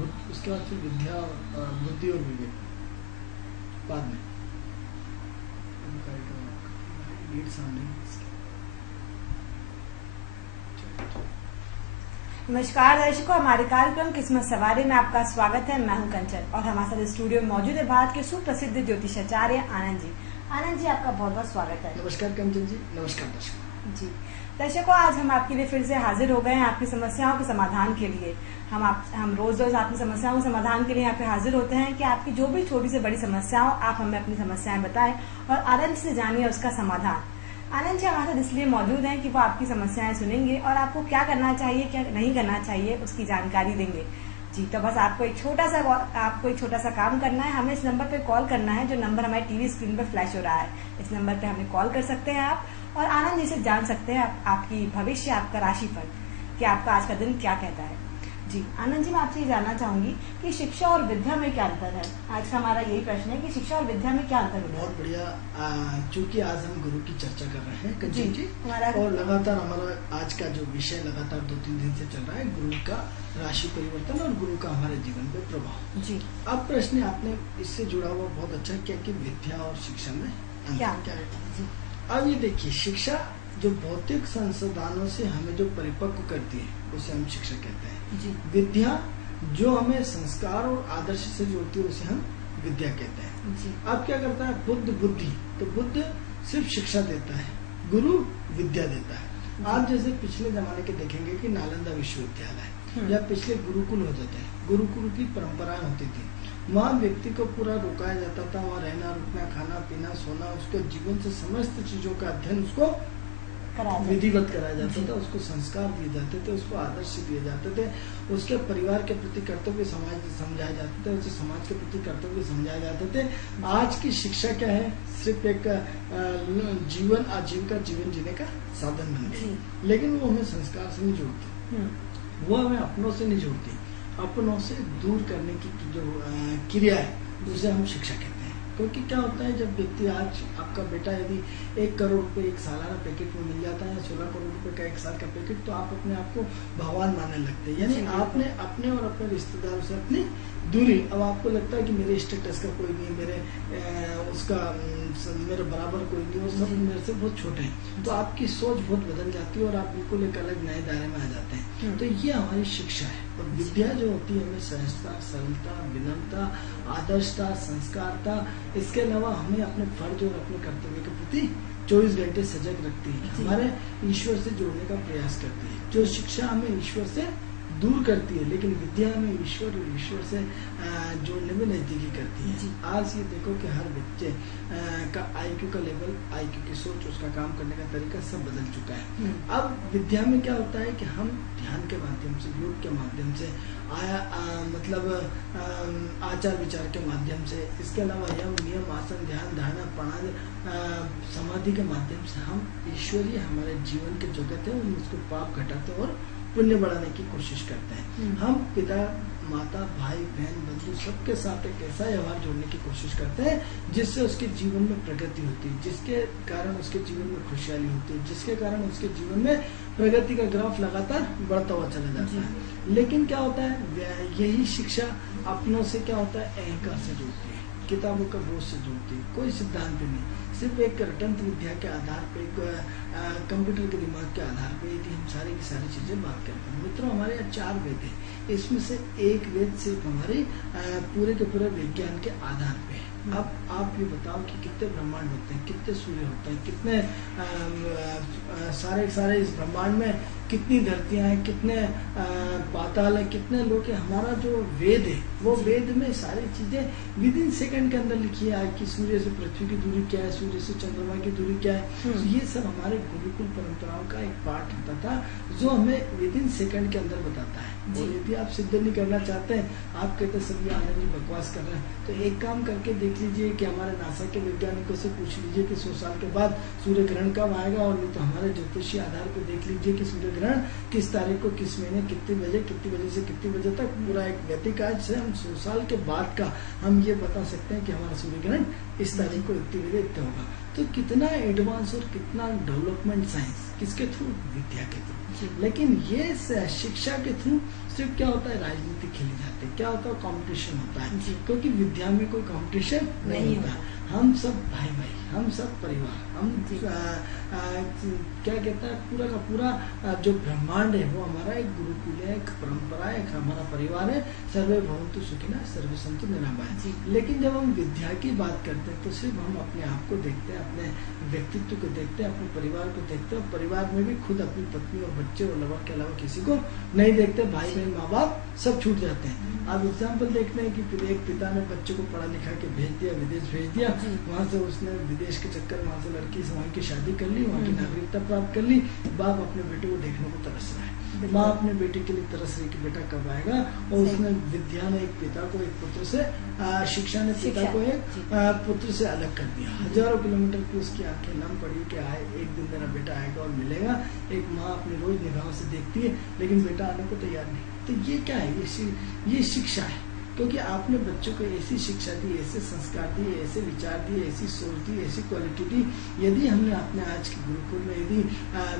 उसके बाद फिर विद्या, बुद्धि और विवेक बाद में। नमस्कार दर्शकों, हमारे कार्यक्रम किस्मत सवारी में आपका स्वागत है। मैं हूं कंचन और हमारे साथ स्टूडियो में मौजूद है भारत के सुप्रसिद्ध ज्योतिषाचार्य आनंद जी। आनंद जी, आपका बहुत बहुत स्वागत है। नमस्कार कंचन जी, नमस्कार दर्शकों जी। दर्शकों, आज हम आपके लिए फिर से हाजिर हो गए हैं आपकी समस्याओं के समाधान के लिए। हम रोज रोज आपकी समस्याओं के समाधान के लिए यहाँ पे हाजिर होते हैं कि आपकी जो भी छोटी से बड़ी समस्या हो, आप हमें अपनी समस्याएं बताएं और आनंद से जानिए उसका समाधान। आनंद जी हमारे साथ इसलिए मौजूद हैं कि वो आपकी समस्याएं सुनेंगे और आपको क्या करना चाहिए, क्या नहीं करना चाहिए, उसकी जानकारी देंगे। जी, तो बस आपको एक छोटा सा काम करना है। हमें इस नंबर पे कॉल करना है, जो नंबर हमारे टीवी स्क्रीन पर फ्लैश हो रहा है। इस नंबर पे हमें कॉल कर सकते हैं आप और आनंद जी से जान सकते हैं आपकी भविष्य, आपका राशिफल, कि आपका आज का दिन क्या कहता है। जी आनंद जी, मैं आपसे ये जानना चाहूंगी कि शिक्षा और विद्या में क्या अंतर है। आज का हमारा यही प्रश्न है कि शिक्षा और विद्या में क्या अंतर है। बहुत बढ़िया। चूंकि आज हम गुरु की चर्चा कर रहे हैं कंचन जी, हमारा और लगातार हमारा आज का जो विषय लगातार 2-3 दिन से चल रहा है, गुरु का राशि परिवर्तन और गुरु का हमारे जीवन पे प्रभाव। जी, अब प्रश्न आपने इससे जुड़ा हुआ बहुत अच्छा किया कि विद्या और शिक्षा में क्या अंतर क्या है। जी, अब ये देखिए, शिक्षा जो भौतिक संसाधनों से हमें जो परिपक्व करती है उसे हम शिक्षा कहते हैं। जी, विद्या जो हमें संस्कार और आदर्श से जोड़ती है उसे हम विद्या कहते हैं। जी, अब क्या करता है बुद्धि, तो बुद्ध सिर्फ शिक्षा देता है, गुरु विद्या देता है। आप जैसे पिछले जमाने के देखेंगे कि नालंदा विश्वविद्यालय या पिछले गुरुकुल होते थे, गुरुकुल की परंपराएं होती थी। वहाँ व्यक्ति को पूरा रुकाया जाता था, वहाँ रहना, रुकना, खाना पीना, सोना, उसके जीवन से समस्त चीजों का अध्ययन उसको विधिवत कराया जाता था, उसको संस्कार दिए जाते थे, उसको आदर्श दिए जाते थे, उसके परिवार के प्रति कर्तव्य समाज समझाए जाते थे, उसके समाज के प्रति कर्तव्य समझाए जाते थे। आज की शिक्षा क्या है, सिर्फ एक जीवन आजीविका जीवन जीने का साधन बन गई, लेकिन वो हमें संस्कार से नहीं जोड़ती, वो हमें अपनों से नहीं जोड़ती। अपनों से दूर करने की जो क्रिया है उसे हम शिक्षा कहते हैं। क्योंकि क्या होता है, जब व्यक्ति, आज आपका बेटा यदि 1 करोड़ रुपए एक सालाना पैकेट में मिल जाता है या 16 करोड़ रुपए का एक साल का पैकेट, तो आप अपने आप को भगवान मानने लगते हैं। यानी आपने अपने और अपने रिश्तेदारों से अपनी दूरी, अब आपको लगता है कि मेरे स्टेटस का कोई नहीं, मेरे बराबर कोई नहीं, वो सब मेरे से बहुत छोटे हैं, तो आपकी सोच बहुत बदल जाती है और आप बिल्कुल एक अलग नए दायरे में आ जाते हैं। तो ये हमारी शिक्षा है। और विद्या जो होती है हमें सहजता, सरलता, विनम्रता, आदर्शता, संस्कारता, इसके अलावा हमें अपने फर्ज और अपने कर्तव्य के प्रति 24 घंटे सजग रखती है, हमारे ईश्वर से जोड़ने का प्रयास करती है। जो शिक्षा हमें ईश्वर से दूर करती है, लेकिन विद्या में ईश्वर से जोड़ने में नजदीकी करती है। आज ये देखो कि हर बच्चे का IQ का लेवल, IQ की सोच, उसका काम करने का तरीका सब बदल चुका है। अब विद्या में क्या होता है कि हम ध्यान के माध्यम से, योग के माध्यम से, आचार विचार के माध्यम से, इसके अलावा यम नियम, आसन, ध्यान, धारणा, प्राणायाम, समाधि के माध्यम से हम ईश्वरीय हमारे जीवन के जगत है उसको पाप घटाते और पुण्य बढ़ाने की कोशिश करते हैं। हम पिता, माता, भाई, बहन, बंधु सबके साथ एक ऐसा व्यवहार जोड़ने की कोशिश करते हैं जिससे उसके जीवन में प्रगति होती है, जिसके कारण उसके जीवन में खुशहाली होती है, जिसके कारण उसके जीवन में प्रगति का ग्राफ लगातार बढ़ता हुआ चला जाता है। लेकिन क्या होता है, यही शिक्षा अपनों से क्या होता है, अहंकार से जोड़ती है, किताबों का बोझ से जोड़ती है, कोई सिद्धांत नहीं, सिर्फ एक रटंत विद्या के आधार पे, एक कंप्यूटर के दिमाग के आधार पे यदि हम सारी की सारी चीजें बात करते हैं। मित्रों, हमारे यहाँ 4 वेद है, इसमें से एक वेद सिर्फ हमारे पूरे के पूरे विज्ञान के आधार पे है। अब आप ये बताओ कि कितने ब्रह्मांड होते हैं, कितने सूर्य होते हैं, कितने सारे इस ब्रह्मांड में कितनी धरतियां हैं, कितने पाताल है, कितने लोग हैं। हमारा जो वेद है वो वेद में सारी चीजें विदिन सेकंड के अंदर लिखी है कि सूर्य से पृथ्वी की दूरी क्या है, सूर्य से चंद्रमा की दूरी क्या है। तो ये सब हमारे गुरुकुल परंपराओं का एक पार्ट होता था जो हमें विदिन सेकंड के अंदर बताता है। और यदि आप सिद्ध नहीं करना चाहते हैं, आप कहते सभी आनंद जी बकवास कर रहे हैं, तो एक काम करके देख लीजिए कि हमारे नासा के वैज्ञानिकों से पूछ लीजिए कि 100 साल के बाद सूर्य ग्रहण कब आएगा, और नहीं तो हमारे ज्योतिषीय आधार पर देख लीजिए कि सूर्य ग्रहण किस तारीख को, किस महीने, कितने बजे से कितने बजे तक। पूरा एक वैदिक आज से हम 100 साल के बाद का हम ये बता सकते हैं कि हमारा सूर्य ग्रहण इस तारीख को इतने बजे इतना होगा। तो कितना एडवांस और कितना डेवलपमेंट साइंस किसके थ्रू, विद्या के थ्रू। जी। लेकिन ये शिक्षा के थ्रू सिर्फ क्या होता है, राजनीति खेली जाती है, क्या होता है, कंपटीशन होता है, जी। क्योंकि विद्या में कोई कंपटीशन नहीं होता। हम सब भाई भाई, हम सब परिवार, हम जी। क्या कहता है, पूरा का पूरा जो ब्रह्मांड है वो हमारा एक गुरुकुल है, एक परंपरा है, एक हमारा परिवार है। सर्वे भवन्तु सुखिनः सर्वे सन्तु निरामयाः। लेकिन जब हम विद्या की बात करते हैं तो सिर्फ हम अपने आप को देखते हैं, अपने व्यक्तित्व को देखते हैं, अपने परिवार को देखते हैं, और परिवार में भी खुद अपनी पत्नी और बच्चे और लवर के अलावा किसी को नहीं देखते। भाई बहन माँ बाप सब छूट जाते हैं। आप एग्जाम्पल देखते हैं कि एक पिता ने बच्चे को पढ़ा लिखा के भेज दिया, विदेश भेज दिया, वहाँ से उसने विदेश के चक्कर वहाँ से लड़की से वहाँ की शादी कर ली, वहाँ की नागरिकता प्राप्त कर ली। बाप अपने बेटे को देखने को तरस रहा है, माँ अपने बेटे के लिए तरस रही कि बेटा कब आएगा। और उसने विद्या ने एक पिता को एक पुत्र से, शिक्षा ने पिता को एक पुत्र से अलग कर दिया। हजारों किलोमीटर की उसकी आंखें नम पड़ी कि आए एक दिन मेरा बेटा आएगा और मिलेगा। एक माँ अपनी रोज निगाहों से देखती है, लेकिन बेटा आने को तैयार नहीं। तो ये क्या है, ये शिक्षा है, क्योंकि आपने बच्चों को ऐसी शिक्षा दी, ऐसे संस्कार दिए, ऐसे विचार दिए, ऐसी सोच दी, ऐसी क्वालिटी दी। यदि हमने अपने आज के गुरुकुल में यदि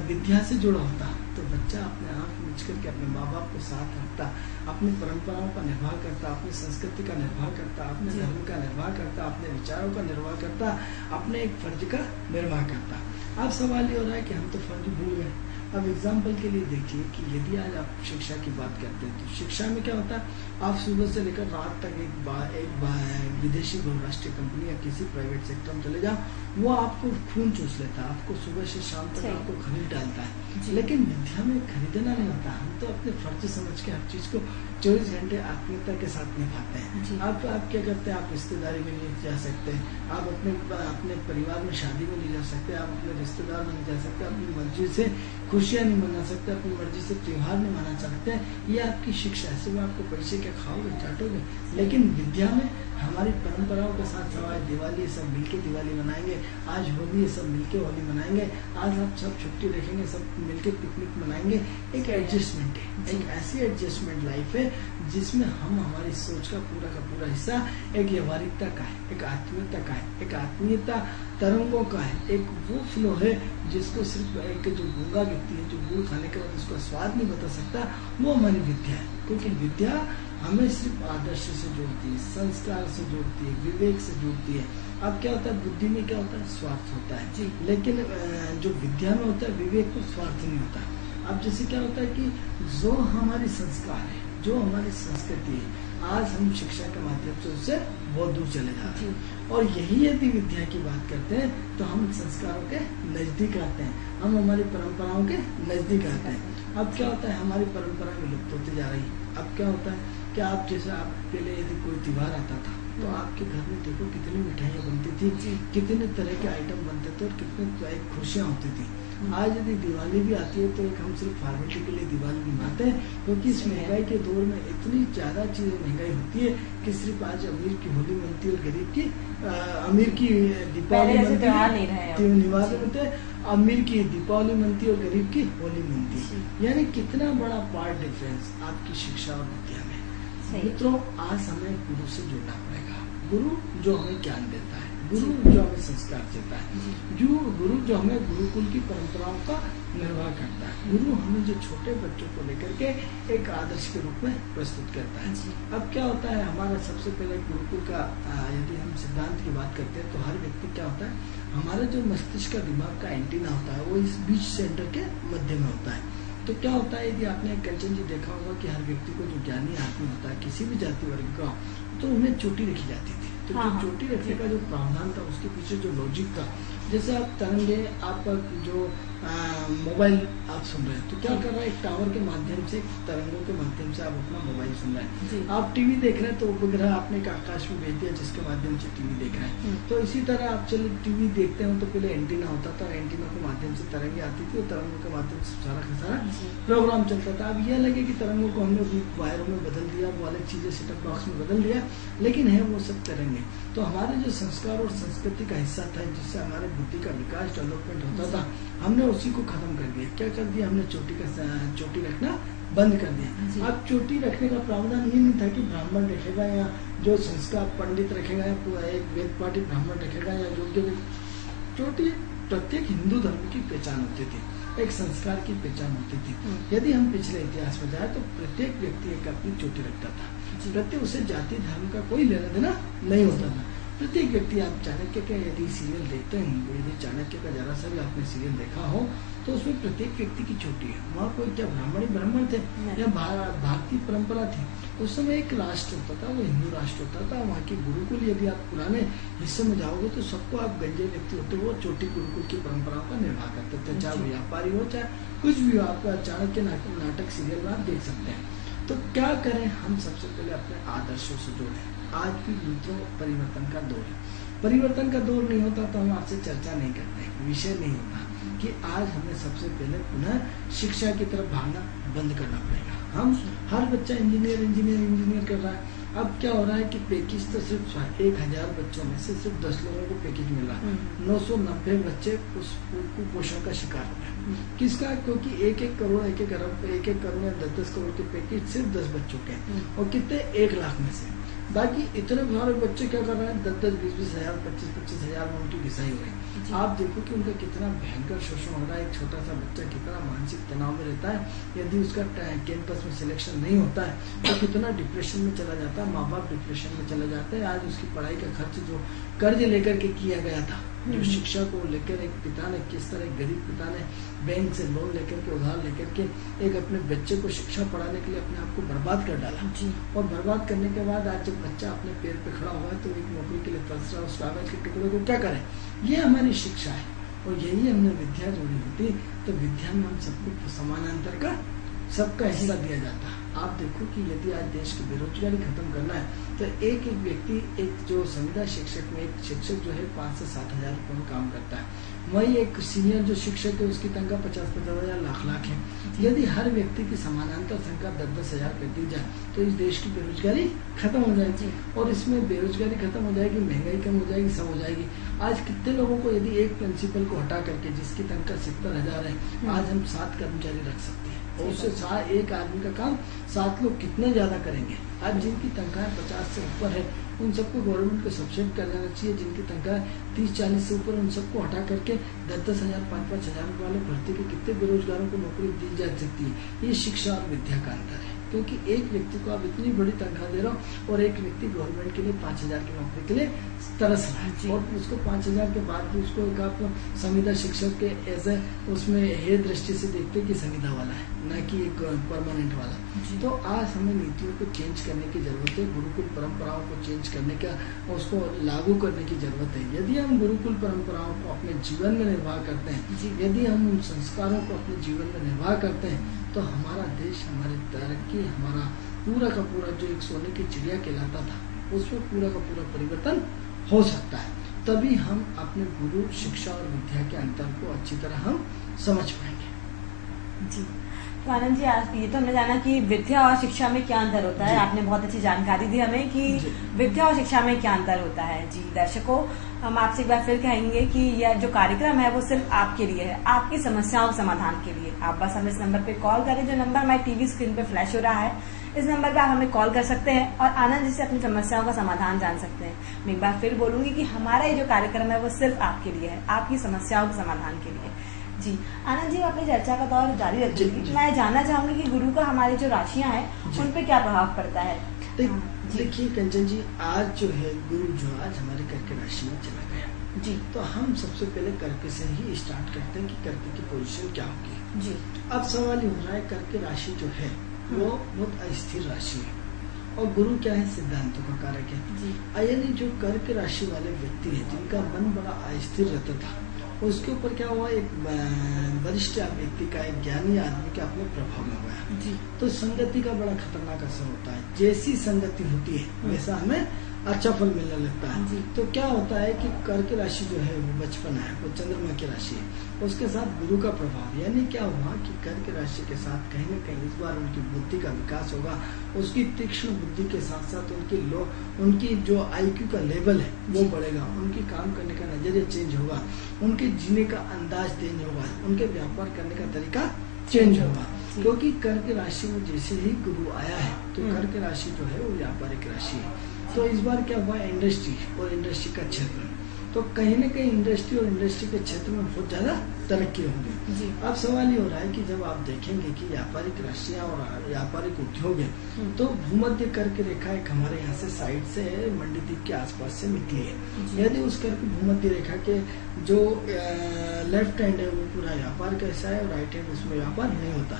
विद्या से जुड़ा होता तो बच्चा अपने आँख मीच करके अपने माँ बाप को साथ रखता, अपनी परंपराओं का निर्वाह करता, अपनी संस्कृति का निर्वाह करता, अपने धर्म का निर्वाह करता, अपने विचारों का निर्वाह करता, अपने एक फर्ज का निर्वाह करता। अब सवाल ये हो रहा है कि हम तो फर्ज भूल गए। अब एग्जाम्पल के लिए देखिए कि यदि आज आप शिक्षा की बात करते हैं तो शिक्षा में क्या होता है, आप सुबह से लेकर रात तक एक विदेशी बहुराष्ट्रीय कंपनी या किसी प्राइवेट सेक्टर में चले जाओ, वो आपको खून चूस लेता है, आपको सुबह से शाम तक आपको खरीद डालता है। लेकिन विद्या में खरीदना नहीं होता, हम तो अपने फर्ज समझ के हर चीज को 24 घंटे आत्मीयता के साथ निभाते हैं। आप क्या करते हैं, आप रिश्तेदारी में नहीं जा सकते, आप अपने परिवार में शादी में नहीं जा सकते, आप अपने रिश्तेदार में नहीं जा सकते, अपनी मर्जी से खुशियाँ नहीं मना सकते, अपनी मर्जी से त्योहार नहीं मना सकते। ये आपकी शिक्षा है, सिर्फ आपको पैसे क्या खाओगे चाटोगे। लेकिन विद्या में हमारी परंपराओं के साथ सवाल दिवाली, सब मिलके दिवाली मनाएंगे, आज होली है सब मिलके होली मनाएंगे, आज आप सब छुट्टी रखेंगे, सब मिलके पिकनिक मनाएंगे। एक एडजस्टमेंट है, एक ऐसी एडजस्टमेंट लाइफ है जिसमें हम हमारी सोच का पूरा हिस्सा एक व्यवहारिकता का है, एक आत्मीयता का है, एक आत्मीयता तरंगों का है, एक वो फ्लो है जिसको सिर्फ एक जो गूंगा व्यक्ति है, जो गुड़ खाने के बाद उसका स्वाद नहीं बता सकता, वो हमारी विद्या है। क्योंकि विद्या हमें सिर्फ आदर्श से जोड़ती है, संस्कार से जोड़ती है, विवेक से जोड़ती है। अब क्या होता है, बुद्धि में क्या होता है, स्वार्थ होता है, लेकिन जो विद्या में होता है विवेक में स्वार्थ नहीं होता। अब जैसे क्या होता है कि जो हमारी संस्कार है, जो हमारी संस्कृति है, आज हम शिक्षा के माध्यम से उससे बहुत दूर चले जा रहे हैं। और यही यदि विद्या की बात करते हैं तो हम संस्कारों के नजदीक आते हैं, हम हमारी परंपराओं के नजदीक आते हैं। अब क्या होता है, हमारी परंपरा विलुप्त होती जा रही है। अब क्या होता है कि आप जैसे आप पहले यदि कोई त्योहार आता था तो आपके घर में देखो कितनी मिठाइयाँ बनती थी, कितने तरह के आइटम बनते थे और कितने खुशियाँ होती थी। आज यदि दिवाली भी आती है तो एक हम सिर्फ फॉर्मेलिटी के लिए दिवाली मनाते हैं, क्योंकि इस महंगाई के दौर में इतनी ज़्यादा चीज़ें महंगाई होती है कि सिर्फ आज अमीर की होली मनती है और गरीब की अमीर की दीपावली मनती है, निवास होते हैं, अमीर की दीपावली मनती है और गरीब की होली मनती है। यानी कितना बड़ा पार्ट डिफरेंस आपकी शिक्षा और विद्या में। मित्रों, आज हमें गुरु से जुड़ना पड़ेगा। गुरु जो हमें ज्ञान देता है, गुरु जो हमें संस्कार देता है, गुरु जो हमें गुरुकुल की परंपराओं का निर्वाह करता है, गुरु हमें जो छोटे बच्चों को लेकर के एक आदर्श के रूप में प्रस्तुत करता है। अब क्या होता है, हमारा सबसे पहले गुरुकुल का यदि हम सिद्धांत की बात करते हैं तो हर व्यक्ति क्या होता है, हमारा जो मस्तिष्क का दिमाग का एंटीना होता है वो इस बीच सेंटर के मध्य में होता है। तो क्या होता है, यदि आपने कंचन जी देखा होगा कि हर व्यक्ति को जो ज्ञानी आदमी होता है किसी भी जाति वर्ग का, तो उन्हें चोटी रखी जाती थी। तो जो चोटी रखने का जो प्रावधान था उसके पीछे जो लॉजिक था, जैसे आप तरंगे, आप जो मोबाइल आप सुन रहे हैं तो क्या कर रहा है, एक टावर के माध्यम से, तरंगों के माध्यम से आप अपना मोबाइल सुन रहे हैं। आप टीवी देख रहे हैं तो उपग्रह आपने एक आकाश में भेज दिया जिसके माध्यम से टीवी देख रहे हैं। तो इसी तरह आप चलो टीवी देखते हो तो पहले एंटीना होता था, एंटीना के माध्यम से तरंगे आती थी और तरंगों के माध्यम से सारा का सारा प्रोग्राम चलता था। अब यह लगे कि तरंगों को हमने वायरों में बदल दिया, वो अलग चीजें सेटअप बॉक्स में बदल दिया, लेकिन है वो सब तरंगे। तो हमारे जो संस्कार और संस्कृति का हिस्सा था, जिससे हमारे बुद्धि का विकास डेवलपमेंट होता था, हमने उसी को खत्म कर दिया। क्या कर दिया हमने, चोटी रखना बंद कर दिया। अब चोटी रखने का प्रावधान ये नहीं था कि ब्राह्मण रखेगा या जो संस्कार पंडित रखेगा या एक वेद पाठी ब्राह्मण रखेगा या योग्य चोटी प्रत्येक हिंदू धर्म की पहचान होती थी। एक संस्कार की पहचान होती थी। यदि हम पिछले इतिहास में जाए तो प्रत्येक व्यक्ति एक अपनी चोटी रखता था, प्रत्येक उसे जाति धर्म का कोई लेना देना नहीं होता था। प्रत्येक व्यक्ति, आप चाणक्य के यदि सीरियल देखते हैं, यदि चाणक्य का जरा सा भी आपने सीरियल देखा हो तो उसमें प्रत्येक व्यक्ति की चोटी है। वहाँ कोई क्या ब्राह्मण थे या भारतीय परंपरा थी। उस समय एक राष्ट्र होता था, वो हिंदू राष्ट्र होता था। वहाँ की गुरुकुल, यदि आप पुराने हिस्से में जाओगे तो सबको आप गंजे व्यक्ति होते, वो चोटी गुरुकुल की परंपराओं का निर्वाह करते थे, चाहे व्यापारी हो चाहे कुछ भी हो। आपका चाणक्य नाटक सीरियल में आप देख सकते हैं। तो क्या करें, हम सबसे पहले अपने आदर्शों से जोड़ें। आज भी नीतियों परिवर्तन का दौर है। परिवर्तन का दौर नहीं होता तो हम आपसे चर्चा नहीं करते, विषय नहीं होता कि आज हमें सबसे पहले पुनः शिक्षा की तरफ भागना बंद करना पड़ेगा। हम हर बच्चा इंजीनियर कर रहा है। अब क्या हो रहा है कि पैकेज तो सिर्फ 1000 बच्चों में से सिर्फ 10 लोगों को पैकेज मिल रहा है। 990 बच्चे उस कुपोषण का शिकार हो रहे हैं। किसका? क्योंकि 1-1 करोड़ 1-1 अरब 1-1 करोड़ या 10-10 करोड़ के पैकेज सिर्फ 10 बच्चों के, और कितने 1 लाख में से। बाकी इतने सारे बच्चे क्या कर रहे हैं, 10-10, 20-20 हजार, 25-25 हजार में उनकी घिसाई हो रही है। आप देखो कि उनका कितना भयंकर शोषण हो रहा है। एक छोटा सा बच्चा कितना मानसिक तनाव में रहता है। यदि उसका कैंपस में सिलेक्शन नहीं होता है तो कितना डिप्रेशन में चला जाता है। माँ बाप डिप्रेशन में चले जाते हैं। आज उसकी पढ़ाई का खर्च जो कर्ज लेकर के किया गया था, जो शिक्षा को लेकर एक पिता ने किस तरह, गरीब पिता ने बैंक से लोन लेकर के, उधार लेकर के एक अपने बच्चे को शिक्षा पढ़ाने के लिए अपने आप को बर्बाद कर डाला। और बर्बाद करने के बाद आज जब बच्चा अपने पैर पे खड़ा हुआ है तो एक नौकरी के लिए तरस रहा है, उस कागज के टुकड़े को क्या करें? ये हमारी शिक्षा है। और यही हमने विद्या जोड़ी होती तो विद्या में हम सबको समानांतर का सबका हिस्सा दिया जाता। आप देखो कि यदि आज देश की बेरोजगारी खत्म करना है तो एक व्यक्ति, एक जो संविदा शिक्षक में एक शिक्षक जो है 5 से 7 हजार रुपये में काम करता है। वही एक सीनियर जो शिक्षक है उसकी तनख्वाह 50-50 हजार, लाख है। यदि हर व्यक्ति की समानांतर तनख्वाह 10-10 हजार कर दी जाए तो इस देश की बेरोजगारी खत्म हो जाएगी। और इसमें बेरोजगारी खत्म हो जाएगी, महंगाई कम हो जाएगी, सब हो जाएगी। आज कितने लोगों को, यदि एक प्रिंसिपल को हटा करके जिसकी तनख्वाह 70,000 है, आज हम 7 कर्मचारी रख सकते हैं और उससे एक आदमी का काम 7 लोग कितने ज्यादा करेंगे। आज जिनकी तनख्वाह 50 से ऊपर है उन सबको गवर्नमेंट को सब्सिडी कर देना चाहिए। जिनकी तनख्वाह 30-40 से ऊपर, उन सबको हटा करके 10-10 हजार, 5-5 हजार वाले भर्ती के कितने बेरोजगारों को नौकरी दी जा सकती है। ये शिक्षा और विद्या का अंतर है। क्योंकि एक व्यक्ति को आप इतनी बड़ी तनख्वाह दे रहे हो और एक व्यक्ति गवर्नमेंट के लिए 5,000 की नौकरी के लिए तरस रहा है, और उसको 5,000 के बाद भी उसको एक आप संविदा शिक्षक के ऐसे उसमें हे दृष्टि से देखते कि संविदा वाला है, न कि एक परमानेंट वाला। तो आज हमें नीतियों को चेंज करने की जरूरत है। गुरुकुल परंपराओं को चेंज करने का, उसको लागू करने की जरूरत है। यदि हम गुरुकुल परंपराओं को अपने जीवन में निर्वाह करते हैं, यदि हम उन संस्कारों को अपने जीवन में निर्वाह करते हैं तो हमारा देश, हमारी तरक्की, हमारा पूरा का पूरा जो एक सोने की चिड़िया कहलाता था उसमें पूरा का पूरा परिवर्तन हो सकता है। तभी हम अपने गुरु, शिक्षा और विद्या के अंतर को अच्छी तरह हम समझ पाएंगे। जी, तो आनंद जी, आज ये तो हमने जाना कि विद्या और शिक्षा में क्या अंतर होता है। आपने बहुत अच्छी जानकारी दी हमें कि विद्या और शिक्षा में क्या अंतर होता है। जी दर्शकों, हम आपसे एक बार फिर कहेंगे कि यह जो कार्यक्रम है वो सिर्फ आपके लिए है, आपकी समस्याओं के समाधान के लिए। आप बस हमें इस नंबर पे कॉल करें, जो नंबर हमारी टीवी स्क्रीन पे फ्लैश हो रहा है। इस नंबर पे आप हमें कॉल कर सकते हैं और आनंद जी से अपनी समस्याओं का समाधान जान सकते हैं। मैं एक बार फिर बोलूंगी कि हमारा ये जो कार्यक्रम है वो सिर्फ आपके लिए है, आपकी समस्याओं के समाधान के लिए। जी आनंद जी, अपनी चर्चा का दौर जारी रखिए। मैं जानना चाहूंगी कि गुरु का हमारी जो राशियां हैं उन पे क्या प्रभाव पड़ता है। देखिए कंचन जी, आज जो है गुरु जो आज हमारे कर्क राशि में चला गया जी, तो हम सबसे पहले कर्क से ही स्टार्ट करते हैं कि कर्क की पोजीशन क्या होगी जी। अब सवाल ये हो रहा है, कर्क राशि जो है वो बहुत अस्थिर राशि है और गुरु क्या है, सिद्धांतों का कारक है। यानी जो कर्क राशि वाले व्यक्ति है जिनका मन बड़ा अस्थिर रहता था, उसके ऊपर क्या हुआ, एक वरिष्ठ व्यक्ति का, एक ज्ञानी आदमी का अपने प्रभाव में हुआ जी। तो संगति का बड़ा खतरनाक असर होता है। जैसी संगति होती है वैसा हमें अच्छा फल मिलने लगता है। तो क्या होता है कि कर्क राशि जो है वो बचपन है, वो चंद्रमा की राशि है, उसके साथ गुरु का प्रभाव, यानी क्या हुआ कि कर्क राशि के साथ कहीं न कहीं इस बार उनकी बुद्धि का विकास होगा। उसकी तीक्ष्ण बुद्धि के साथ साथ उनकी जो IQ का लेवल है वो बढ़ेगा, उनकी काम करने का नजरिया चेंज होगा, उनके जीने का अंदाज चेंज होगा, उनके व्यापार करने का तरीका चेंज होगा। क्योंकि कर्क राशि में जैसे ही गुरु आया है तो कर्क राशि जो है वो व्यापारिक राशि है। तो इस बार क्या हुआ, इंडस्ट्री और इंडस्ट्री का क्षेत्र, तो कहीं न कहीं इंडस्ट्री और इंडस्ट्री के क्षेत्र में बहुत ज्यादा तरक्की होंगी। जी। अब सवाल ये हो रहा है कि जब आप देखेंगे कि व्यापारिक राशियां और व्यापारिक उद्योग है, तो भूमध्य कर्क रेखा एक हमारे यहाँ से साइड से मंडीदीप के आसपास से निकली है। यदि उस कर्क भूमध्य रेखा के जो लेफ्ट हैंड है वो पूरा व्यापार का हिस्सा है और राइट हैंड उसमें व्यापार नहीं होता।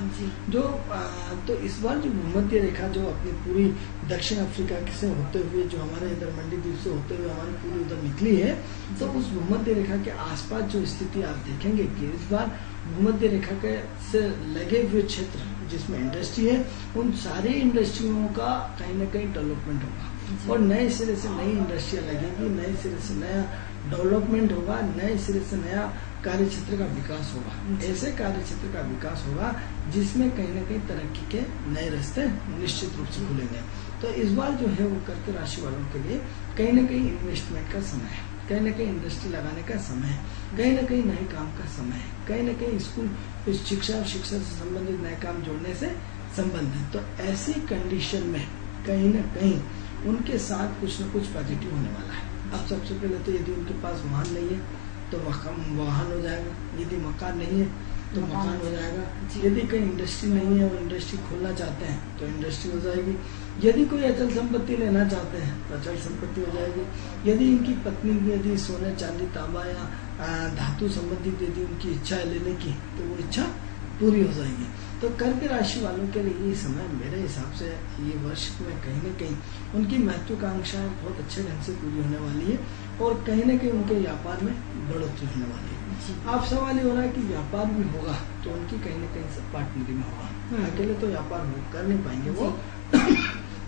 जो तो इस बार जो भूमध्य रेखा जो अपनी पूरी दक्षिण अफ्रीका से होते हुए जो हमारे इधर मंडीदीप से होते हुए हमारी पूरी उधर निकली है, तो उस भूमध्य रेखा के आसपास जो स्थिति आप देखेंगे कि इस बार भूमध्य रेखा के से लगे हुए क्षेत्र जिसमें इंडस्ट्री है, उन सारी इंडस्ट्रियों का कहीं ना कहीं डेवलपमेंट होगा और नए सिरे से नई इंडस्ट्रियां लगेगी, नए सिरे से नया डेवलपमेंट होगा, नए सिरे से नया कार्य क्षेत्र का विकास होगा। ऐसे कार्य क्षेत्र का विकास होगा जिसमें कहीं ना कहीं तरक्की के नए रास्ते निश्चित रूप से खुलेंगे। तो इस बार जो है वो कर्क राशि वालों के लिए कहीं ना कहीं इन्वेस्टमेंट का समय है, कहीं ना कहीं इंडस्ट्री लगाने का समय है, कहीं ना कहीं नए काम का समय है, कहीं ना कहीं स्कूल शिक्षा और शिक्षा से संबंधित नए काम जोड़ने से संबंधित। तो ऐसी कंडीशन में कहीं ना कहीं उनके साथ कुछ न कुछ पॉजिटिव होने वाला है। अब सबसे पहले तो यदि उनके पास वाहन नहीं है तो वाहन हो जाएगा, यदि मकान नहीं है तो मकान हो जाएगा, यदि कहीं इंडस्ट्री नहीं है और इंडस्ट्री खोलना चाहते हैं तो इंडस्ट्री हो जाएगी, यदि कोई अचल संपत्ति लेना चाहते हैं तो अचल संपत्ति हो जाएगी, यदि इनकी पत्नी यदि सोने चांदी तांबा या धातु संबंधित यदि उनकी इच्छा है लेने की तो वो इच्छा पूरी हो जाएगी। तो कर्क राशि वालों के लिए ये समय मेरे हिसाब से ये वर्ष में कहीं ना कहीं उनकी महत्वाकांक्षाएं बहुत अच्छे ढंग से पूरी होने वाली है और कहीं ना कहीं उनके व्यापार में बढ़ोतरी होने वाली है। आप सवाल ये हो रहा है कि व्यापार भी होगा तो उनकी कहीं ना कहीं से पार्टनरी में होगा, अकेले तो व्यापार कर नहीं पाएंगे वो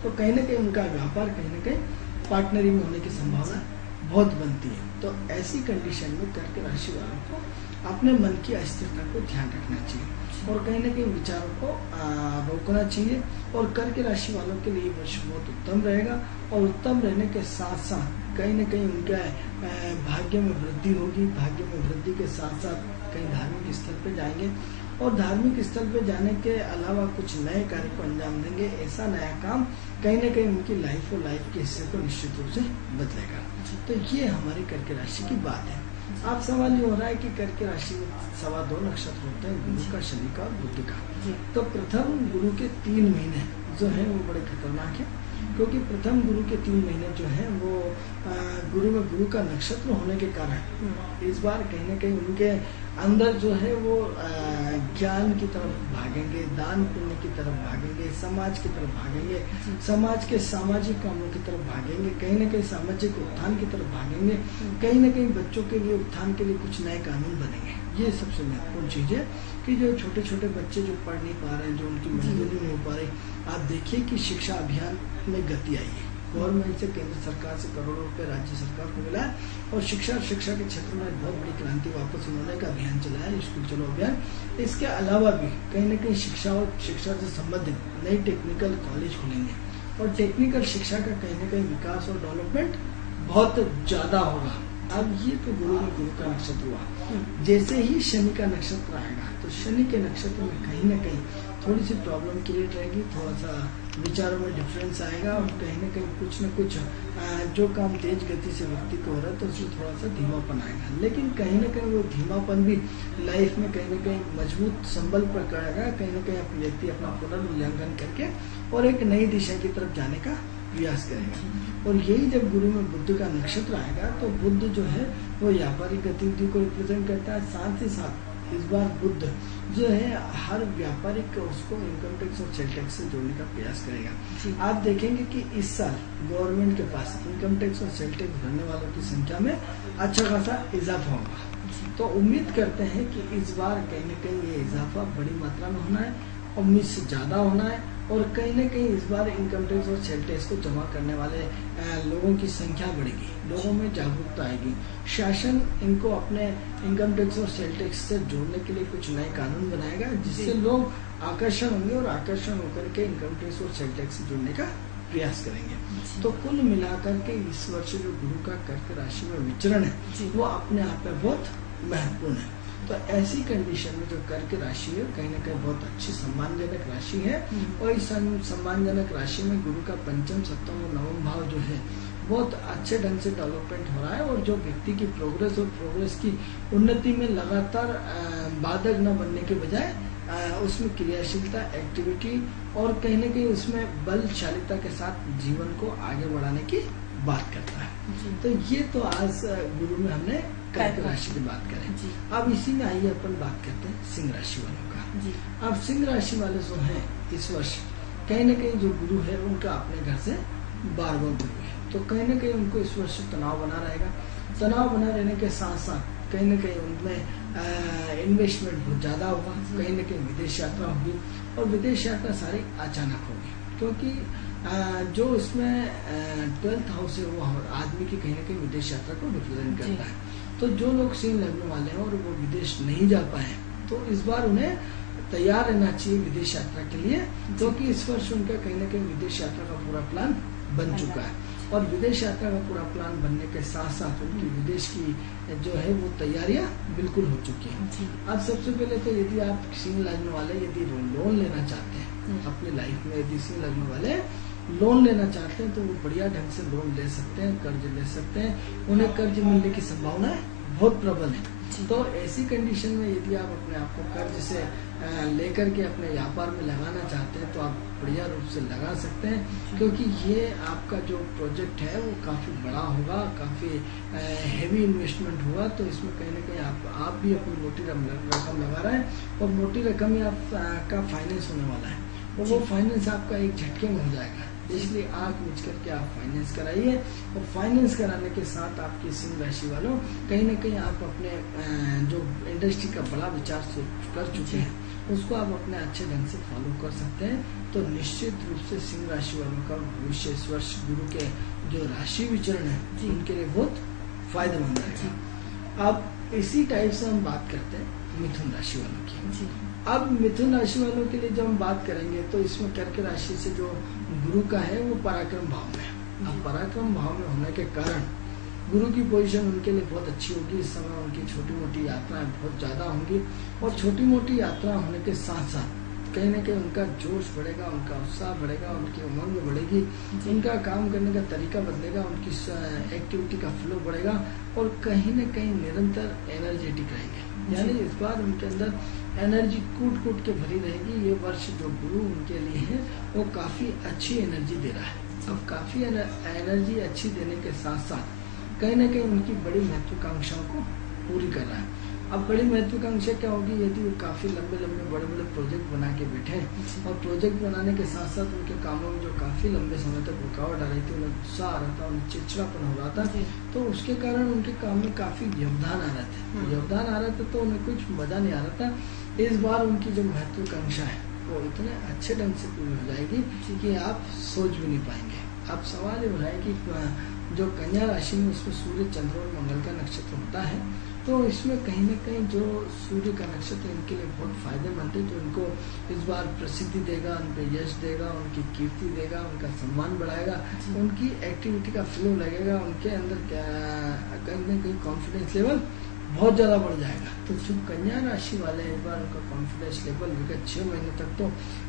तो कहीं ना कहीं उनका व्यापार कहीं ना कहीं पार्टनरी में होने की संभावना बहुत बनती है। तो ऐसी कंडीशन में कर्क राशि वालों को अपने मन की अस्थिरता को ध्यान रखना चाहिए और कहीं ना कहीं विचारों को रोकना चाहिए और कर्क राशि वालों के लिए वर्ष बहुत उत्तम रहेगा और उत्तम रहने के साथ साथ कहीं ना कहीं उनका भाग्य में वृद्धि होगी। भाग्य में वृद्धि के साथ साथ कहीं धार्मिक स्थल पे जाएंगे और धार्मिक स्थल पे जाने के अलावा कुछ नए कार्य को अंजाम देंगे। ऐसा नया काम कहीं ना कहीं उनकी लाइफ और लाइफ के हिस्से को निश्चित रूप से बदलेगा। तो ये हमारी कर्क राशि की बात है। आप सवाल ये हो रहा है कि कर्क राशि में 2.25 नक्षत्र होते हैं, गुरु का, शनि का और बुध का। तो प्रथम गुरु के 3 महीने जो है वो बड़े खतरनाक है, क्योंकि प्रथम गुरु के 3 महीने जो है वो गुरु में गुरु का नक्षत्र होने के कारण इस बार कहीं ना कहीं उनके अंदर जो है वो ज्ञान की तरफ भागेंगे, दान पुण्य की तरफ भागेंगे, समाज की तरफ भागेंगे, समाज के सामाजिक कामों की तरफ भागेंगे, कहीं ना कहीं सामाजिक उत्थान की तरफ भागेंगे, कहीं ना कहीं बच्चों के लिए उत्थान के लिए कुछ नए कानून बनेंगे। ये सबसे महत्वपूर्ण चीज है कि जो छोटे छोटे बच्चे जो पढ़ नहीं पा रहे हैं, जो उनकी मंजूरी नहीं हो पा रही, आप देखिए कि शिक्षा अभियान में गति आई है। गवर्नमेंट से, केंद्र सरकार से करोड़ों रुपए राज्य सरकार को मिला है और शिक्षा के क्षेत्र में बहुत बड़ी क्रांति वापस उन्होंने का अभियान चलाया है, स्कूल चलो अभियान। इसके अलावा भी कहीं न कहीं शिक्षा और शिक्षा से संबंधित नई टेक्निकल कॉलेज खुलेंगे और टेक्निकल शिक्षा का कहीं न कहीं विकास और डेवलपमेंट बहुत ज्यादा होगा। अब ये तो गुरु का नक्षत्र हुआ, जैसे ही शनि का नक्षत्र आएगा तो शनि के नक्षत्र में कहीं ना कहीं थोड़ी सी प्रॉब्लम क्रिएट रहेगी, थोड़ा सा विचारों में डिफरेंस आएगा और कहीं ना कहीं कुछ न कुछ जो काम तेज गति से व्यक्ति को हो रहा है तो उसमें थोड़ा सा धीमापन आएगा। लेकिन कहीं ना कहीं वो धीमापन भी लाइफ में कहीं ना कहीं मजबूत संबल पर करेगा, कहीं ना कहीं व्यक्ति अपना पुनर्मूल्यांकन करके और एक नई दिशा की तरफ जाने का प्रयास करेगा। और यही जब गुरु में बुध का नक्षत्र आएगा तो बुध जो है वो व्यापारिक गतिविधि को रिप्रेजेंट करता है। साथ ही साथ इस बार बुध जो है हर व्यापारिक उसको इनकम टैक्स और सेल टैक्स से जोड़ने का प्रयास करेगा। आप देखेंगे कि इस साल गवर्नमेंट के पास इनकम टैक्स और सेल टैक्स भरने वालों की संख्या में अच्छा खासा इजाफा होगा। तो उम्मीद करते हैं कि इस बार कहीं न कहीं ये इजाफा बड़ी मात्रा में होना है, उम्मीद से ज्यादा होना है और कहीं न कहीं इस बार इनकम टैक्स और सेल टैक्स को जमा करने वाले लोगों की संख्या बढ़ेगी, लोगों में जागरूकता आएगी। शासन इनको अपने इनकम टैक्स और सेल टैक्स से जोड़ने के लिए कुछ नए कानून बनाएगा जिससे लोग आकर्षण होंगे और आकर्षण होकर के इनकम टैक्स और सेल टैक्स से जोड़ने का प्रयास करेंगे। तो कुल मिलाकर के इस वर्ष जो गुरु का कर्क राशि में विचरण है वो अपने आप में बहुत महत्वपूर्ण है। तो ऐसी कंडीशन में जो कर्क राशि है कहीं ना कहीं बहुत अच्छी सम्मानजनक राशि है। और इस सम्मानजनक राशि में गुरु का पंचम, सप्तम और नवम भाव जो है बहुत अच्छे ढंग से डेवलपमेंट हो रहा है। और जो व्यक्ति की प्रोग्रेस की उन्नति में लगातार बाधक न बनने के बजाय उसमें क्रियाशीलता, एक्टिविटी और कहीं ना कहीं उसमें बलशालिता के साथ जीवन को आगे बढ़ाने की बात करता है। तो ये तो आज गुरु में हमने कर्क राशि की बात करें। अब इसी में आइए अपन बात करते हैं सिंह राशि वालों का। अब सिंह राशि वाले जो हैं इस वर्ष कहीं ना कहीं जो गुरु है उनका अपने घर से 12वां गुरु है, तो कहीं ना कहीं उनको इस वर्ष तनाव बना रहेगा। तनाव बना रहने के साथ साथ कहीं ना कहीं उनमें इन्वेस्टमेंट बहुत ज़्यादा होगा, कहीं ना कहीं विदेश यात्रा होगी। और विदेश यात्रा सारी अचानक होगी, क्योंकि जो इसमें 12th हाउस है वो आदमी की कहीं ना कहीं विदेश यात्रा को रिप्रेजेंट करता है। तो जो लोग सिंह लग्न वाले हैं और वो विदेश नहीं जा पाए तो इस बार उन्हें तैयार रहना चाहिए विदेश यात्रा के लिए, क्योंकि इस वर्ष उनका कहीं ना कहीं विदेश यात्रा का पूरा प्लान बन चुका है। और विदेश यात्रा का पूरा प्लान बनने के साथ साथ उनकी विदेश की जो है वो तैयारियां बिल्कुल हो चुकी हैं। अब सबसे पहले तो यदि आप सिंह लग्न वाले यदि लोन लेना चाहते हैं अपनी लाइफ में, यदि सिंह लग्न वाले लोन लेना चाहते हैं तो वो बढ़िया ढंग से लोन ले सकते हैं, कर्ज ले सकते हैं। उन्हें कर्ज मिलने की संभावना बहुत प्रबल है। तो ऐसी कंडीशन में यदि आप अपने आप को कर्ज से लेकर के अपने व्यापार में लगाना चाहते हैं तो आप बढ़िया रूप से लगा सकते हैं, क्योंकि ये आपका जो प्रोजेक्ट है वो काफ़ी बड़ा होगा, काफ़ी हेवी इन्वेस्टमेंट होगा। तो इसमें कहीं ना कहीं आप भी अपनी मोटी रकम लगा रहे हैं और मोटी रकम ही आपका फाइनेंस होने वाला है और वो फाइनेंस आपका एक झटके में हो जाएगा। इसलिए आँख मीच करके आप फाइनेंस कराइए। और फाइनेंस कराने के साथ आपकी सिंह राशि वालों कहीं ना कहीं आप अपने जो इंडस्ट्री का बड़ा विचार कर चुके हैं उसको आप अपने अच्छे ढंग से फॉलो कर सकते हैं। तो निश्चित रूप से सिंह राशि वालों का भविष्य इस वर्ष गुरु के जो राशि विचरण है उनके लिए बहुत फायदेमंद रहेगा। अब इसी टाइप से हम बात करते हैं मिथुन राशि वालों की। अब मिथुन राशि वालों के लिए जब हम बात करेंगे तो इसमें कर्क राशि से जो गुरु का है वो पराक्रम भाव में है। अब पराक्रम भाव में होने के कारण गुरु की पोजीशन उनके लिए बहुत अच्छी होगी। इस समय उनकी छोटी मोटी यात्राएं बहुत ज़्यादा होंगी और छोटी मोटी यात्रा होने के साथ साथ कहीं ना कहीं उनका जोश बढ़ेगा, उनका उत्साह बढ़ेगा, उनकी उमंग बढ़ेगी, उनका काम करने का तरीका बदलेगा, उनकी एक्टिविटी का फ्लो बढ़ेगा और कहीं ना कहीं निरंतर एनर्जेटिक रहेंगे। यानी इस बार उनके अंदर एनर्जी कूट कूट के भरी रहेगी। ये वर्ष जो गुरु उनके लिए है वो काफ़ी अच्छी एनर्जी दे रहा है। अब काफ़ी एनर्जी अच्छी देने के साथ साथ कहीं ना कहीं उनकी बड़ी महत्वाकांक्षाओं को पूरी कर रहा है। अब बड़ी महत्वाकांक्षा क्या होगी, यदि वो काफ़ी लंबे लंबे बड़े बड़े प्रोजेक्ट बना के बैठे हैं और प्रोजेक्ट बनाने के साथ साथ उनके कामों में जो काफ़ी लंबे समय तक रुकावट आ रही थी, उन्हें गुस्सा आ रहा था, उन्हें चिड़चिड़ापन हो रहा था, तो उसके कारण उनके काम में काफ़ी व्यवधान आ रहे थे। व्यवधान आ रहे थे तो उन्हें कुछ मज़ा नहीं आ रहा था। इस बार उनकी जो महत्वाकांक्षा है वो इतने अच्छे ढंग से पूरी हो जाएगी कि आप सोच भी नहीं पाएंगे। अब सवाल ये है कि जो कन्या राशि में उसमें सूर्य, चंद्र और मंगल का नक्षत्र होता है, तो इसमें कहीं ना कहीं जो सूर्य का नक्षत्र इनके लिए बहुत फायदेमंद है, जो इनको इस बार प्रसिद्धि देगा, उनको यश देगा, उनकी कीर्ति देगा, उनका सम्मान बढ़ाएगा, उनकी एक्टिविटी का फ्लो लगेगा, उनके अंदर कहीं ना कहीं कॉन्फिडेंस लेवल बहुत ज़्यादा बढ़ जाएगा। तो जो कन्या राशि वाले हैं इस बार उनका कॉन्फिडेंस लेवल विगत 6 महीने तक तो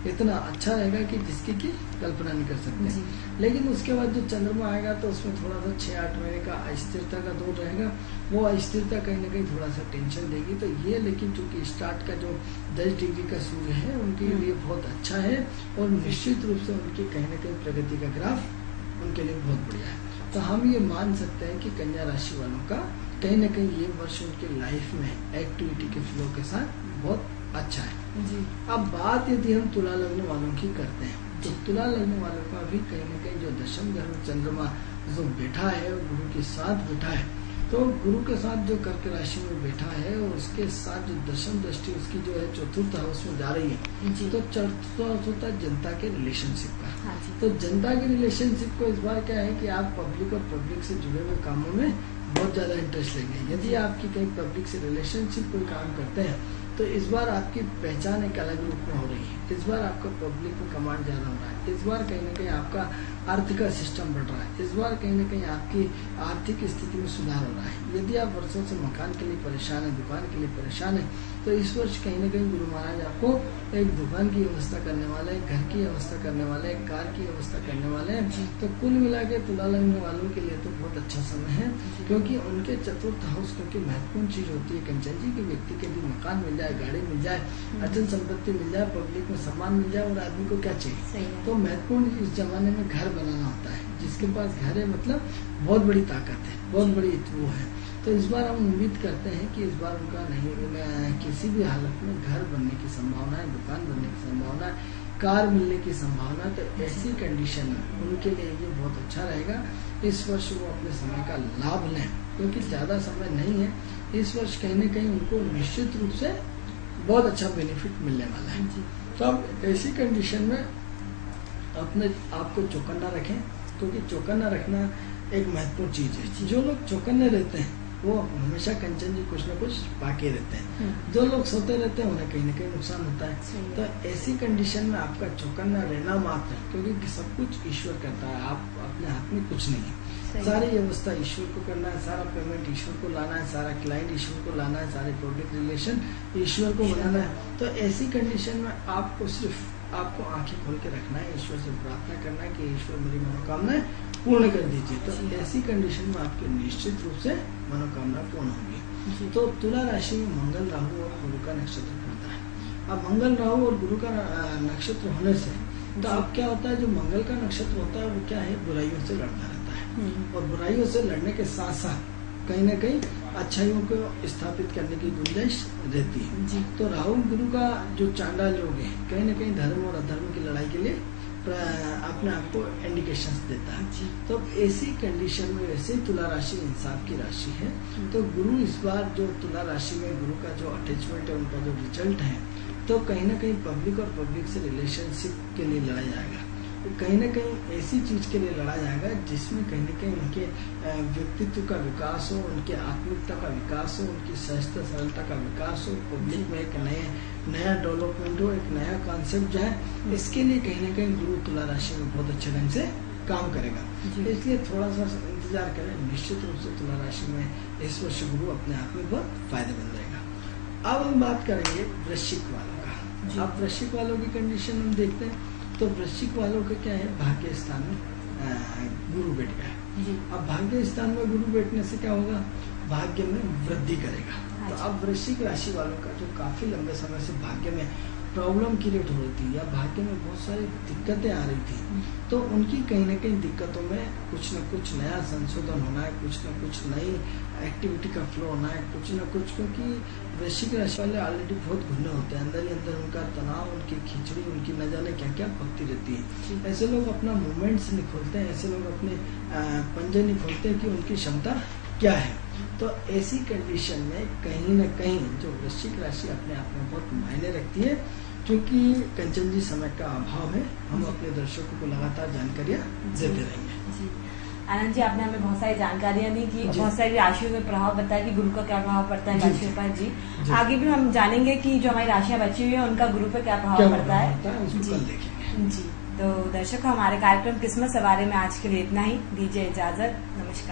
इतना अच्छा रहेगा कि जिसकी की कल्पना नहीं कर सकते। लेकिन उसके बाद जो चंद्रमा आएगा तो उसमें थोड़ा सा 6-8 महीने का अस्थिरता का दौर रहेगा। वो अस्थिरता कहीं ना कहीं थोड़ा सा टेंशन देगी। तो ये लेकिन चूंकि स्टार्ट का जो 10 डिग्री का सूर्य है उनके लिए बहुत अच्छा है और निश्चित रूप से उनकी कहीं ना कहीं प्रगति का ग्राफ उनके लिए बहुत बढ़िया है। तो हम ये मान सकते हैं कि कन्या राशि वालों का कहीं ना कहीं ये वर्ष उनके लाइफ में एक्टिविटी के फ्लो के साथ बहुत अच्छा है। अब बात यदि हम तुला लग्न वालों की करते हैं तो तुला लग्न वालों का भी कहीं ना कहीं जो दशम घर में चंद्रमा जो बैठा है और गुरु के साथ बैठा है, तो गुरु के साथ जो कर्क राशि में बैठा है और उसके साथ जो दशम दृष्टि उसकी जो है चतुर्थ हाउस में जा रही है, तो चतुर्थ होता है जनता के रिलेशनशिप का। तो जनता के रिलेशनशिप को इस बार क्या है कि आप पब्लिक और पब्लिक से जुड़े हुए कामों में बहुत ज़्यादा इंटरेस्ट लेंगे। यदि आपकी कहीं पब्लिक से रिलेशनशिप कोई काम करते हैं तो इस बार आपकी पहचान एक अलग रूप में हो रही है। इस बार आपका पब्लिक में कमांड ज्यादा हो रहा है, इस बार कहीं ना कहीं आपका अर्थ का सिस्टम बढ़ रहा है, इस बार कहीं ना कहीं आपकी आर्थिक स्थिति में सुधार हो रहा है। यदि आप वर्षों से मकान के लिए परेशान है, दुकान के लिए परेशान है, तो इस वर्ष कहीं ना कहीं गुरु महाराज आपको एक दुकान की व्यवस्था करने वाले हैं, घर की व्यवस्था करने वाले हैं, कार की व्यवस्था करने वाले हैं। तो कुल मिला के तुला लगने वालों के लिए तो बहुत अच्छा समय है, क्योंकि उनके चतुर्थ हाउस, क्योंकि महत्वपूर्ण चीज होती है कंचन जी की व्यक्ति के भी मकान मिल जाए, गाड़ी मिल जाए, अचल संपत्ति मिल जाए, पब्लिक में सम्मान मिल जाए, और आदमी को क्या चाहिए। तो महत्वपूर्ण इस जमाने में घर बनाना होता है। जिसके पास घर है मतलब बहुत बड़ी ताकत है, बहुत बड़ी वो है। तो इस बार हम उम्मीद करते हैं कि इस बार उनका नहीं किसी भी हालत में घर बनने की संभावना है, दुकान बनने की संभावना है, कार मिलने की संभावना है। तो ऐसी कंडीशन में उनके लिए ये बहुत अच्छा रहेगा। इस वर्ष वो अपने समय का लाभ लें, क्योंकि ज्यादा समय नहीं है। इस वर्ष कहीं न कहीं उनको निश्चित रूप से बहुत अच्छा बेनिफिट मिलने वाला है। तो अब ऐसी कंडीशन में अपने आप को चौकन्ना रखें, क्योंकि चौकन्ना रखना एक महत्वपूर्ण चीज है। जो लोग चौकन्ने रहते हैं वो हमेशा कंचन जी कुछ न कुछ पाके रहते हैं। जो लोग सोते रहते हैं उन्हें कहीं न कहीं नुकसान होता है। तो ऐसी कंडीशन में आपका चौकन्ना रहना मात्र, क्योंकि सब कुछ ईश्वर करता है, आप अपने हाथ में कुछ नहीं है। सारी व्यवस्था ईश्वर को करना है, सारा पेमेंट ईश्वर को लाना है, सारा क्लाइंट ईश्वर को लाना है, सारे पब्लिक रिलेशन ईश्वर को बनाना है। तो ऐसी कंडीशन में आपको सिर्फ आपको आंखें खोल के रखना है, ईश्वर से प्रार्थना करना है कि ईश्वर मेरी मनोकामनाएं पूर्ण कर दीजिए। तो ऐसी कंडीशन में आपकी निश्चित रूप से मनोकामना पूर्ण होगी। तो तुला राशि में मंगल, राहु और गुरु का नक्षत्र पड़ता है। अब मंगल, राहु और गुरु का नक्षत्र होने से तो अब क्या होता है, जो मंगल का नक्षत्र होता है वो क्या है, बुराइयों से लड़ता रहता है, और बुराइयों से लड़ने के साथ साथ कहीं न कहीं अच्छाइयों को स्थापित करने की गुंजाइश रहती है। तो राहु गुरु का जो चांडाल योग है कहीं न कहीं धर्म और अधर्म की लड़ाई के लिए अपने आप को इंडिकेशंस देता है। तो ऐसी कंडीशन में वैसे तुला राशि इंसाफ की राशि है। तो गुरु इस बार जो तुला राशि में गुरु का जो अटैचमेंट है, उनका जो रिजल्ट है, तो कहीं ना कहीं पब्लिक और पब्लिक से रिलेशनशिप के लिए लड़ा जाएगा। तो कहीं ना कहीं ऐसी चीज के लिए लड़ा जाएगा जिसमें कहीं ना कहीं उनके व्यक्तित्व का विकास हो, उनके आत्मिकता का विकास हो, उनकी सहजता सरलता का विकास हो, पब्लिक में एक नया डेवलपमेंट हो, एक नया कॉन्सेप्ट जाए। इसके लिए कहीं ना कहीं गुरु तुला राशि में बहुत अच्छे ढंग से काम करेगा। इसलिए थोड़ा सा इंतजार करें, निश्चित रूप से तुला राशि में इस वर्ष गुरु अपने आप में बहुत फायदेमंद रहेगा। अब हम बात करेंगे वृश्चिक वालों का। अब वृश्चिक वालों की कंडीशन हम देखते हैं। तो वृश्चिक वालों का क्या है, भाग्य स्थान में गुरु बैठ गया है। अब भाग्य स्थान में गुरु बैठने से क्या होगा, भाग्य में वृद्धि करेगा। तो अब वृश्चिक राशि वालों का जो काफी लंबे समय से भाग्य में प्रॉब्लम क्रिएट हो रही थी या भाग्य में बहुत सारी दिक्कतें आ रही थी, तो उनकी कहीं ना कहीं दिक्कतों में कुछ न कुछ नया संशोधन होना है, कुछ न कुछ नई एक्टिविटी का फ्लो होना है, कुछ न कुछ। क्योंकि वृश्चिक राशि वाले ऑलरेडी बहुत घुने होते हैं, अंदर ही अंदर उनका तनाव, उनकी खिचड़ी, उनकी न जाने क्या क्या पकती रहती है। ऐसे लोग अपना मूवमेंट्स नहीं खोलते हैं, ऐसे लोग अपने पंजे नहीं खोलते हैं कि उनकी क्षमता क्या है। तो ऐसी कंडीशन में कहीं न कहीं जो वृश्चिक राशि अपने आप में बहुत मायने रखती है, क्योंकि कंचन जी समय का अभाव है, हम अपने दर्शकों को लगातार जानकारियाँ देते रहेंगे। आनंद जी, आपने हमें बहुत सारी जानकारियां दी कि बहुत सारी राशियों में प्रभाव बताया कि गुरु का क्या प्रभाव पड़ता है राशियों पर। जी आगे भी हम जानेंगे कि जो हमारी राशियां बची हुई है उनका गुरु पर क्या प्रभाव पड़ता है। जी तो दर्शकों, हमारे कार्यक्रम किस्मत सवारी में आज के लिए इतना ही। दीजिए इजाजत, नमस्कार।